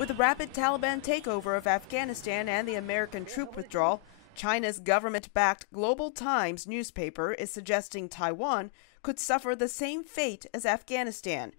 With the rapid Taliban takeover of Afghanistan and the American troop withdrawal, China's government-backed Global Times newspaper is suggesting Taiwan could suffer the same fate as Afghanistan.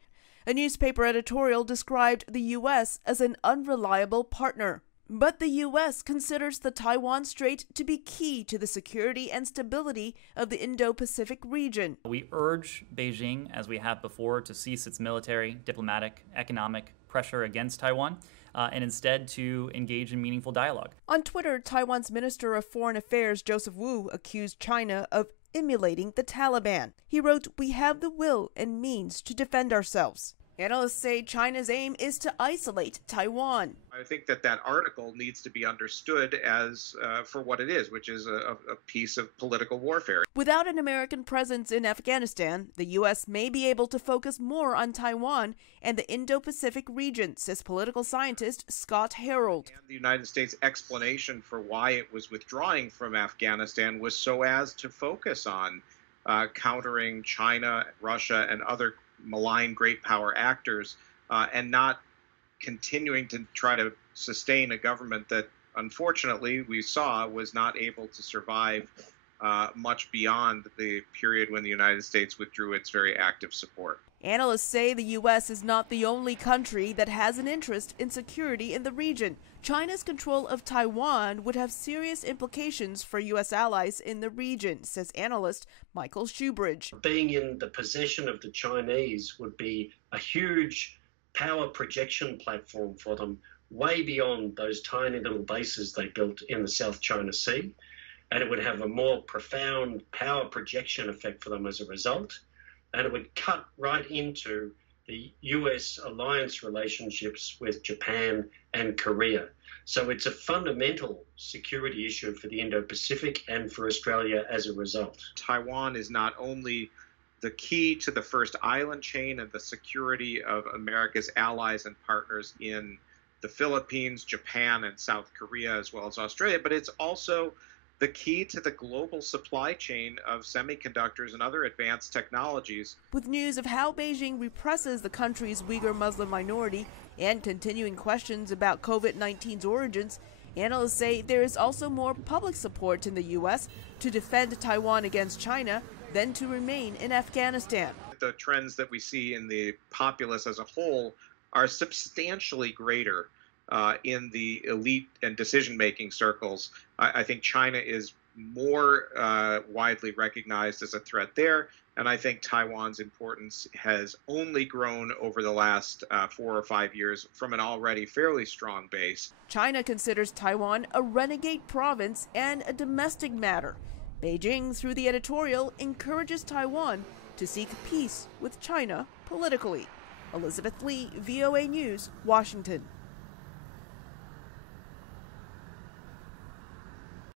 A newspaper editorial described the U.S. as an unreliable partner. But the U.S. considers the Taiwan Strait to be key to the security and stability of the Indo-Pacific region. We urge Beijing, as we have before, to cease its military, diplomatic, economic pressure against Taiwan, and instead to engage in meaningful dialogue. On Twitter, Taiwan's Minister of Foreign Affairs Joseph Wu accused China of emulating the Taliban. He wrote, "We have the will and means to defend ourselves." Analysts say China's aim is to isolate Taiwan. I think that article needs to be understood as for what it is, which is a piece of political warfare. Without an American presence in Afghanistan, the U.S. may be able to focus more on Taiwan and the Indo-Pacific region, says political scientist Scott Harold. And the United States' explanation for why it was withdrawing from Afghanistan was so as to focus on countering China, Russia, and other malign great power actors, and not continuing to try to sustain a government that, unfortunately, we saw was not able to survive much beyond the period when the United States withdrew its very active support. Analysts say the U.S. is not the only country that has an interest in security in the region. China's control of Taiwan would have serious implications for U.S. allies in the region, says analyst Michael Shoebridge. Being in the possession of the Chinese would be a huge power projection platform for them, way beyond those tiny little bases they built in the South China Sea. And it would have a more profound power projection effect for them as a result. And it would cut right into the US alliance relationships with Japan and Korea. So it's a fundamental security issue for the Indo-Pacific and for Australia as a result. Taiwan is not only the key to the first island chain and the security of America's allies and partners in the Philippines, Japan, and South Korea, as well as Australia, but it's also the key to the global supply chain of semiconductors and other advanced technologies. With news of how Beijing represses the country's Uyghur Muslim minority and continuing questions about COVID-19's origins, analysts say there is also more public support in the U.S. to defend Taiwan against China than to remain in Afghanistan. The trends that we see in the populace as a whole are substantially greater in the elite and decision-making circles. I think China is more widely recognized as a threat there, and I think Taiwan's importance has only grown over the last 4 or 5 years from an already fairly strong base. China considers Taiwan a renegade province and a domestic matter. Beijing, through the editorial, encourages Taiwan to seek peace with China politically. Elizabeth Lee, VOA News, Washington.